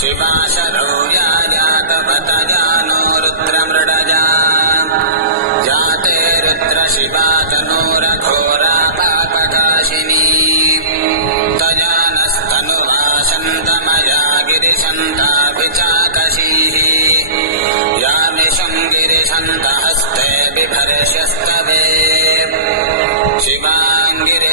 शिवा शरौर्या जातवतया नो रुद्रमृडजा जाते रुद्रशिवा तनूरघोरा पापकाशिनी तया नस्तनुवासन्तमया गिरिशन्ताभिचाकशीः यामिषं गिरिशन्तहस्ते बिभर्ष्यस्तवे शिवाङ्गिरि